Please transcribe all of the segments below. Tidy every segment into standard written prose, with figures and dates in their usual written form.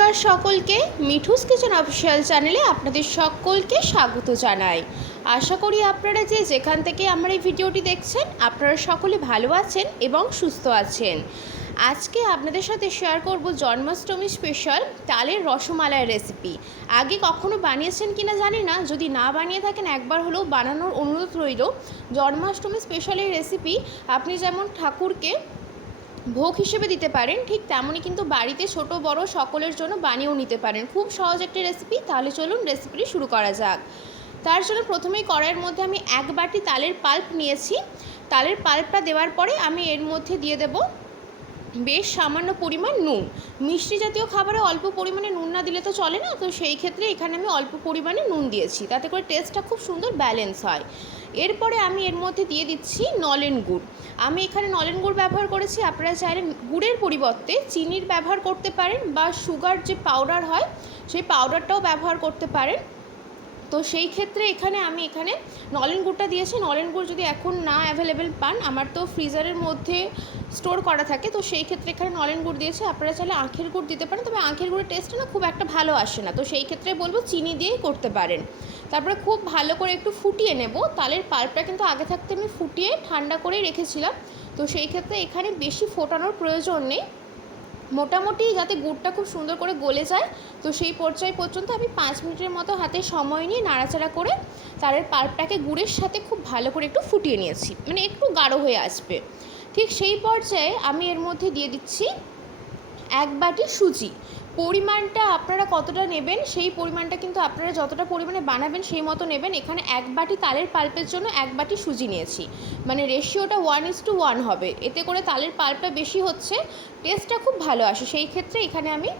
নমস্কার সকলকে, Mithu's kitchen official চ্যানেলে আপনাদের সকলকে স্বাগত জানাই। আশা করি আপনারা যেখান থেকে আমার এই ভিডিওটি দেখছেন আপনারা সকলে ভালো আছেন এবং সুস্থ আছেন। আজকে আপনাদের সাথে শেয়ার করব জন্মাষ্টমী স্পেশাল তালের রসমালাইয়ের রেসিপি। আগে কখনো বানিয়েছেন কিনা জানি না, যদি না বানিয়ে থাকেন একবার হলেও বানানোর অনুরোধ রইল। জন্মাষ্টমী স্পেশাল এই রেসিপি আপনি যেমন ঠাকুরকে ভোগ হিসেবে দিতে পারেন, ঠিক তেমনই কিন্তু বাড়িতে ছোট বড় সকলের জন্য বানিয়েও নিতে পারেন। খুব সহজ একটি রেসিপি। তাহলে চলুন রেসিপিটি শুরু করা যাক। তার জন্য প্রথমেই কড়াইয়ের মধ্যে আমি 1 বাটি তালের পাল্প নিয়েছি। তালের পাল্পটা দেওয়ার পরে আমি এর মধ্যে দিয়ে দেব বেশ সামান্য পরিমাণ নুন। মিষ্টি জাতীয় খাবারে অল্প পরিমাণে নুন না দিলে তো চলে না, তো সেই ক্ষেত্রে এখানে আমি অল্প পরিমাণে নুন দিয়েছি, তাতে করে টেস্টটা খুব সুন্দর ব্যালেন্স হয়। এরপরে আমি এর মধ্যে দিয়ে দিচ্ছি নলেন গুড়। আমি এখানে নলেন গুড় ব্যবহার করেছি, আপনারা চাইলে গুড়ের পরিবর্তে চিনির ব্যবহার করতে পারেন বা সুগার যে পাউডার হয় সেই পাউডারটাও ব্যবহার করতে পারেন। তো সেই ক্ষেত্রে আমি এখানে নলেন গুড়টা দিয়েছি। নলেন গুড় যদি এখন না অ্যাভেলেবেল পান, আমার তো ফ্রিজারের মধ্যে স্টোর করা থাকে, তো সেই ক্ষেত্রে এখানে নলেন গুড় দিয়েছি। আপনারা চাইলে আখের গুড় দিতে পারেন, তবে আখের গুড়ের টেস্টটা না খুব একটা ভালো আসে না, তো সেই ক্ষেত্রে বলবো চিনি দিয়েই করতে পারেন। তারপরে খুব ভালো করে একটু ফুটিয়ে নেব। তালের পাল্পটা কিন্তু আগে থাকতে আমি ফুটিয়ে ঠান্ডা করেই রেখেছিলাম, তো সেই ক্ষেত্রে এখানে বেশি ফোটানোর প্রয়োজন নেই। মোটামুটি যাতে গুড়টা খুব সুন্দর করে গলে যায়, তো সেই পর্যায় পর্যন্ত আমি 5 মিনিটের মতো হাতে সময় নিয়ে নাড়াচাড়া করে তালের পাল্পটাকে গুড়ের সাথে খুব ভালো করে একটু ফুটিয়ে নিয়েছি, মানে একটু গাঢ় হয়ে আসবে। ঠিক সেই পর্যায়ে আমি এর মধ্যে দিয়ে দিচ্ছি 1 বাটি সুজি। পরিমাণটা আপনারা কতটা নেবেন সেই পরিমাণটা কিন্তু আপনারা যতটা পরিমাণে বানাবেন সেই মতো নেবেন। এখানে 1 বাটি তালের পাল্পের জন্য 1 বাটি সুজি নিয়েছি, মানে রেশিওটা 1:1 হবে। এতে করে তালের পাল্পটা বেশি হচ্ছে, টেস্টটা খুব ভালো আসে। সেই ক্ষেত্রে এখানে আমি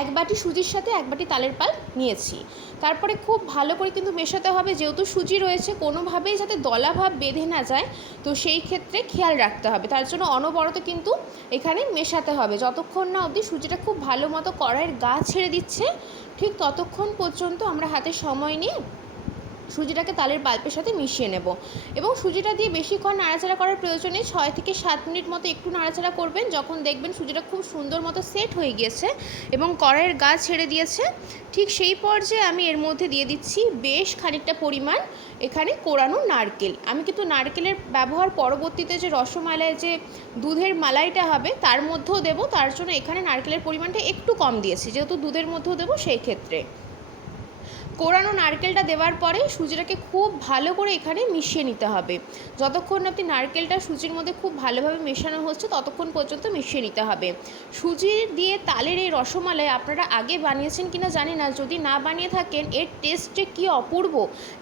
1 বাটি সুজির সাথে 1 বাটি তালের পাল্প নিয়েছি। তারপরে খুব ভালো করে কিন্তু মেশাতে হবে, যেহেতু সুজি রয়েছে কোনোভাবেই যাতে দলাভাব বেঁধে না যায়, তো সেই ক্ষেত্রে খেয়াল রাখতে হবে। তার জন্য অনবরত কিন্তু এখানে মেশাতে হবে, যতক্ষণ না অবধি সুজিটা খুব ভালো মতো কড়াইয়ের গা ছেড়ে দিচ্ছে, ঠিক ততক্ষণ পর্যন্ত আমরা হাতে সময় নিয়ে সুজিটাকে তালের পাল্পের সাথে মিশিয়ে নেব। এবং সুজিটা দিয়ে বেশিক্ষণ নাড়াচাড়া করার প্রয়োজন নেই, 6 থেকে 7 মিনিট মতো একটু নাড়াচাড়া করবেন। যখন দেখবেন সুজিটা খুব সুন্দর মতো সেট হয়ে গিয়েছে এবং কড়াইয়ের গা ছেড়ে দিয়েছে, ঠিক সেই পর্যায়ে আমি এর মধ্যে দিয়ে দিচ্ছি বেশ খানিকটা পরিমাণ এখানে কোরানো নারকেল। আমি কিন্তু নারকেলের ব্যবহার পরবর্তীতে যে রসমালাই যে দুধের মালাইটা হবে তার মধ্যেও দেবো, তার জন্য এখানে নারকেলের পরিমাণটা একটু কম দিয়েছি, যেহেতু দুধের মধ্যেও দেবো সেই ক্ষেত্রে। কোরানো নারকেলটা দেওয়ার পরে সুজিটাকে খুব ভালো করে এখানে মিশিয়ে নিতে হবে। যতক্ষণ আপনি নারকেলটা সুজির মধ্যে খুব ভালোভাবে মেশানো হচ্ছে ততক্ষণ পর্যন্ত মিশিয়ে নিতে হবে। সুজি দিয়ে তালের এই রসমালাই আপনারা আগে বানিয়েছেন কিনা জানি না, যদি না বানিয়ে থাকেন এর টেস্টে কী অপূর্ব,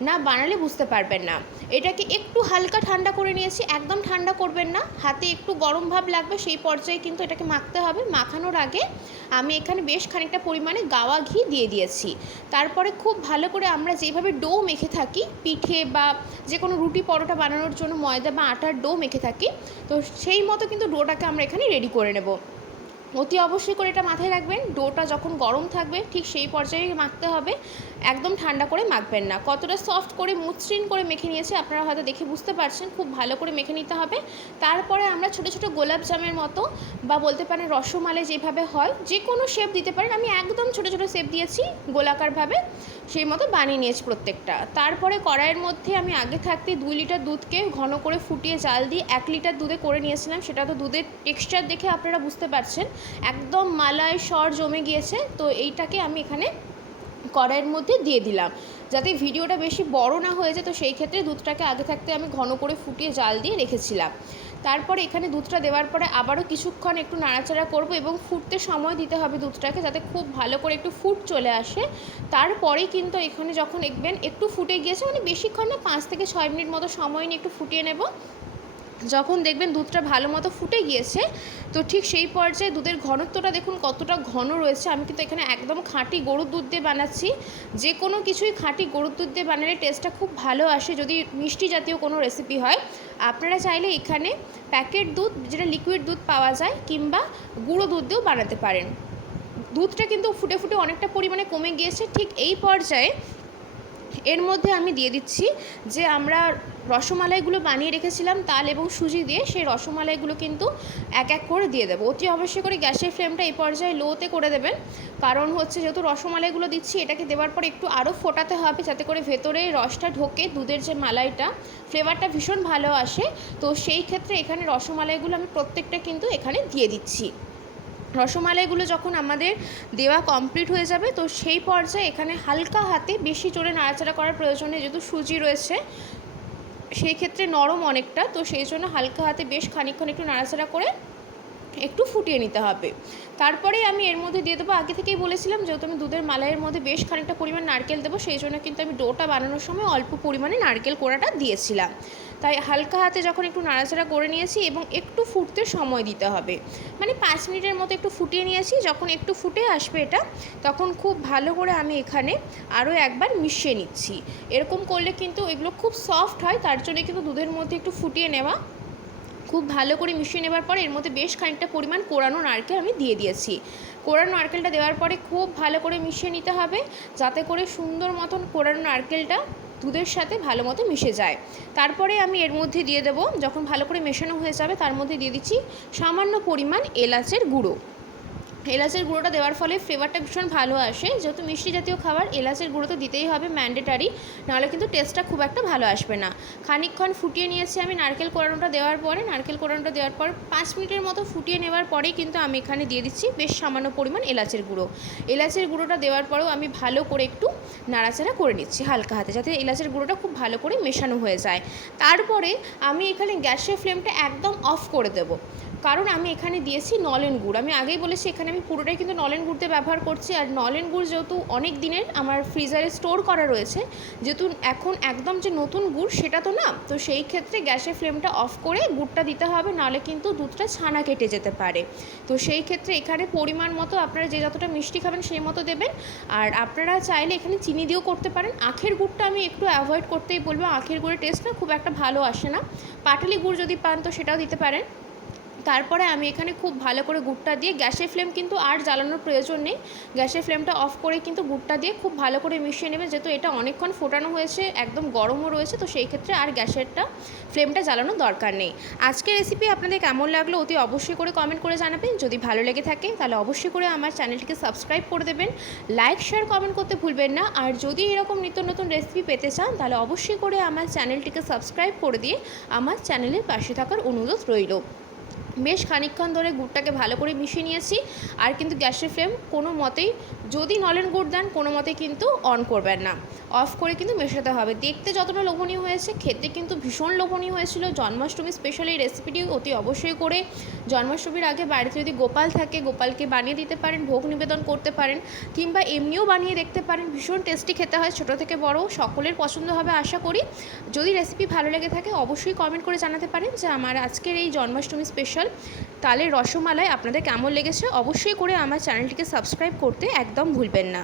না বানালে বুঝতে পারবেন না। এটাকে একটু হালকা ঠান্ডা করে নিয়েছি, একদম ঠান্ডা করবেন না, হাতে একটু গরম ভাব লাগবে সেই পর্যায়ে কিন্তু এটাকে মাখতে হবে। মাখানোর আগে আমি এখানে বেশ খানিকটা পরিমাণে গাওয়া ঘি দিয়ে দিয়েছি। তারপরে খুব ভালো করে আমরা যেভাবে ডো মেখে থাকি পিঠে বা যে কোনো রুটি পরোটা বানানোর জন্য ময়দা বা আটার ডো মেখে থাকি, তো সেই মতো কিন্তু ডোটাকে আমরা এখানে রেডি করে নেব। অতি অবশ্যই করে এটা মাথায় রাখবেন, ডোটা যখন গরম থাকবে ঠিক সেই পর্যায়ে মাখতে হবে, একদম ঠান্ডা করে মাখবেন না। কতটা সফট করে মসৃণ করে মেখে নিয়েছে আপনারা হয়তো দেখে বুঝতে পারছেন, খুব ভালো করে মেখে নিতে হবে। তারপরে আমরা ছোটো ছোটো গোলাপ জামের মতো বা বলতে পারেন রসমালাই যেভাবে হয় যে কোনো শেপ দিতে পারেন, আমি একদম ছোটো ছোটো শেপ দিয়েছি গোলাকারভাবে, সেই মতো বানিয়ে নিয়েছি প্রত্যেকটা। তারপরে কড়াইয়ের মধ্যে আমি আগে থাকতে 2 লিটার দুধকে ঘন করে ফুটিয়ে জাল দিয়ে 1 লিটার দুধে করে নিয়েছিলাম। সেটা তো দুধের টেক্সচার দেখে আপনারা বুঝতে পারছেন একদম মালাই সর জমে গিয়েছে। তো এইটাকে আমি এখানে কড়াইয়ের মধ্যে দিয়ে দিলাম, যাতে ভিডিওটা বেশি বড় না হয়ে যায়, তো সেই ক্ষেত্রে দুধটাকে আগে থাকতে আমি ঘন করে ফুটিয়ে জাল দিয়ে রেখেছিলাম। তারপরে এখানে দুধটা দেওয়ার পরে আবারও কিছুক্ষণ একটু নাড়াচাড়া করব এবং ফুটতে সময় দিতে হবে দুধটাকে, যাতে খুব ভালো করে একটু ফুট চলে আসে। তারপরেই কিন্তু এখানে যখন দেখবেন একটু ফুটে গিয়েছে, মানে বেশিক্ষণ না, 5 থেকে 6 মিনিট মতো সময় নিয়ে একটু ফুটিয়ে নেব। যখন দেখবেন দুধটা ভালো মতো ফুটে গিয়েছে, তো ঠিক সেই পর্যায়ে দুধের ঘনত্বটা দেখুন কতটা ঘন রয়েছে। আমি কিন্তু এখানে একদম খাঁটি গরুর দুধ দিয়ে বানাচ্ছি। যে কোনো কিছুই খাঁটি গরুর দুধ দিয়ে বানালে টেস্টটা খুব ভালো আসে যদি মিষ্টি জাতীয় কোনো রেসিপি হয়। আপনারা চাইলে এখানে প্যাকেট দুধ, যেটা লিকুইড দুধ পাওয়া যায়, কিংবা গুঁড়ো দুধ দিয়েও বানাতে পারেন। দুধটা কিন্তু ফুটে ফুটে অনেকটা পরিমাণে কমে গিয়েছে। ঠিক এই পর্যায়ে এর মধ্যে আমি দিয়ে দিচ্ছি যে আমরা রসমালাইগুলো বানিয়ে রেখেছিলাম তাল এবং সুজি দিয়ে, সেই রসমালাইগুলো কিন্তু এক এক করে দিয়ে দেবো। অতি অবশ্যই করে গ্যাসের ফ্লেমটা এই পর্যায়ে লোতে করে দেবেন, কারণ হচ্ছে যেহেতু রসমালাইগুলো দিচ্ছি এটাকে দেওয়ার পর একটু আরও ফোটাতে হবে যাতে করে ভেতরে রসটা ঢোকে, দুধের যে মালাইটা ফ্লেভারটা ভীষণ ভালো আসে। তো সেই ক্ষেত্রে এখানে রসমালাইগুলো আমি প্রত্যেকটা কিন্তু এখানে দিয়ে দিচ্ছি। রসমালাইগুলো যখন আমাদের দেওয়া কমপ্লিট হয়ে যাবে তো সেই পর্যায়ে এখানে হালকা হাতে, বেশি জোরে নাড়াচাড়া করার প্রয়োজন নেই, যেহেতু সুজি রয়েছে সেই ক্ষেত্রে নরম অনেকটা, তো সেই জন্য হালকা হাতে বেশ খানিকক্ষণ একটু নাড়াচাড়া করে একটু ফুটিয়ে নিতে হবে। তারপরে আমি এর মধ্যে দিয়ে দেবো, আগে থেকেই বলেছিলাম যেহেতু আমি দুধের মালাইয়ের মধ্যে বেশ খানিকটা পরিমাণ নারকেল দেবো, সেই জন্য কিন্তু আমি ডোটা বানানোর সময় অল্প পরিমাণে নারকেল কোড়াটা দিয়েছিলাম। তাই হালকা হাতে যখন একটু নাড়াচাড়া করে নিয়েছি এবং একটু ফুটতে সময় দিতে হবে, মানে 5 মিনিটের মতো একটু ফুটিয়ে নিয়েছি। যখন একটু ফুটে আসবে এটা, তখন খুব ভালো করে আমি এখানে আরও একবার মিশিয়ে নিচ্ছি। এরকম করলে কিন্তু এগুলো খুব সফট হয়, তার জন্য কিন্তু দুধের মধ্যে একটু ফুটিয়ে নেওয়া। খুব ভালো করে মিশিয়ে নেবার পরে এর মধ্যে বেশ খানিকটা পরিমাণ কোরানো নারকেল আমি দিয়ে দিয়েছি। কোরানো নারকেলটা দেওয়ার পরে খুব ভালো করে মিশিয়ে নিতে হবে যাতে করে সুন্দর মতন কোরানো নারকেলটা দুধের সাথে ভালো মতো মিশে যায়। তারপরে আমি এর মধ্যে দিয়ে দেবো, যখন ভালো করে মেশানো হয়ে যাবে তার মধ্যে দিয়ে দিচ্ছি সামান্য পরিমাণ এলাচের গুঁড়ো। এলাচের গুঁড়োটা দেওয়ার ফলে ফ্লেভারটা ভীষণ ভালো আসে, যেহেতু মিষ্টি জাতীয় খাবার এলাচের গুঁড়ো তো দিতেই হবে, ম্যান্ডেটারি, নাহলে কিন্তু টেস্টটা খুব একটা ভালো আসবে না। খানিকক্ষণ ফুটিয়ে নিয়েছি আমি নারকেল কোড়ানোটা দেওয়ার পরে। নারকেল কোড়ানোটা দেওয়ার পর 5 মিনিটের মতো ফুটিয়ে নেওয়ার পরেই কিন্তু আমি এখানে দিয়ে দিচ্ছি বেশ সামান্য পরিমাণ এলাচের গুঁড়ো। এলাচের গুঁড়োটা দেওয়ার পরেও আমি ভালো করে একটু নাড়াচাড়া করে নিচ্ছি হালকা হাতে, যাতে এলাচের গুঁড়োটা খুব ভালো করে মেশানো হয়ে যায়। তারপরে আমি এখানে গ্যাসের ফ্লেমটা একদম অফ করে দেবো, কারণ আমি এখানে দিয়েছি নলেন গুড়। আমি আগেই বলেছি এখানে আমি পুরোটাই কিন্তু নলেন গুড় দিয়ে ব্যবহার করছি। আর নলেন গুড় যেহেতু অনেক দিনের আমার ফ্রিজারে স্টোর করা রয়েছে, যেহেতু এখন একদম যে নতুন গুড় সেটা তো না, তো সেই ক্ষেত্রে গ্যাসের ফ্লেমটা অফ করে গুড়টা দিতে হবে, নাহলে কিন্তু দুধটা ছানা কেটে যেতে পারে। তো সেই ক্ষেত্রে এখানে পরিমাণ মতো আপনারা যে যতটা মিষ্টি খাবেন সেই মতো দেবেন। আর আপনারা চাইলে এখানে চিনি দিয়েও করতে পারেন। আখের গুড়টা আমি একটু অ্যাভয়েড করতেই বলবো, আখের গুড়ের টেস্টটা খুব একটা ভালো আসে না। পাটালি গুড় যদি পান তো সেটাও দিতে পারেন। তারপরে আমি এখানে খুব ভালো করে গুড়টা দিয়ে, গ্যাসের ফ্লেম কিন্তু আর জ্বালানোর প্রয়োজন নেই, গ্যাসের ফ্লেমটা অফ করে কিন্তু গুড়টা দিয়ে খুব ভালো করে মিশিয়ে নেবে, যেহেতু এটা অনেকক্ষণ ফোটানো হয়েছে, একদম গরমও রয়েছে, তো সেই ক্ষেত্রে আর গ্যাসেরটা ফ্লেমটা জ্বালানোর দরকার নেই। আজকের রেসিপি আপনাদের কেমন লাগলো অতি অবশ্যই করে কমেন্ট করে জানাবেন। যদি ভালো লেগে থাকে তাহলে অবশ্যই করে আমার চ্যানেলটিকে সাবস্ক্রাইব করে দেবেন, লাইক শেয়ার কমেন্ট করতে ভুলবেন না। আর যদি এরকম নিত্য নতুন রেসিপি পেতে চান তাহলে অবশ্যই করে আমার চ্যানেলটিকে সাবস্ক্রাইব করে দিয়ে আমার চ্যানেলের পাশে থাকার অনুরোধ রইল। বেশ খানিকক্ষণ ধরে গুড়টাকে ভালো করে মিশিয়ে নিয়েছি। আর কিন্তু গ্যাসের ফ্লেম কোনো মতেই, যদি নলেন গুড় দেন কোনো মতেই কিন্তু অন করবেন না, অফ করে কিন্তু মেশাতে হবে। দেখতে যতটা লোভনীয় হয়েছে, খেতে কিন্তু ভীষণ লোভনীয় হয়েছিল। জন্মাষ্টমী স্পেশাল এই রেসিপিটি অতি অবশ্যই করে জন্মাষ্টমীর আগে বাড়িতে যদি গোপাল থাকে গোপালকে বানিয়ে দিতে পারেন, ভোগ নিবেদন করতে পারেন, কিংবা এমনিও বানিয়ে দেখতে পারেন। ভীষণ টেস্টি খেতে হয়, ছোটো থেকে বড় সকলের পছন্দ হবে আশা করি। যদি রেসিপি ভালো লেগে থাকে অবশ্যই কমেন্ট করে জানাতে পারেন যে আমার আজকের এই জন্মাষ্টমী স্পেশাল তালের রসমালাই আপনাদের কেমন লেগেছে। অবশ্যই করে আমার চ্যানেলটিকে সাবস্ক্রাইব করতে একদম ভুলবেন না।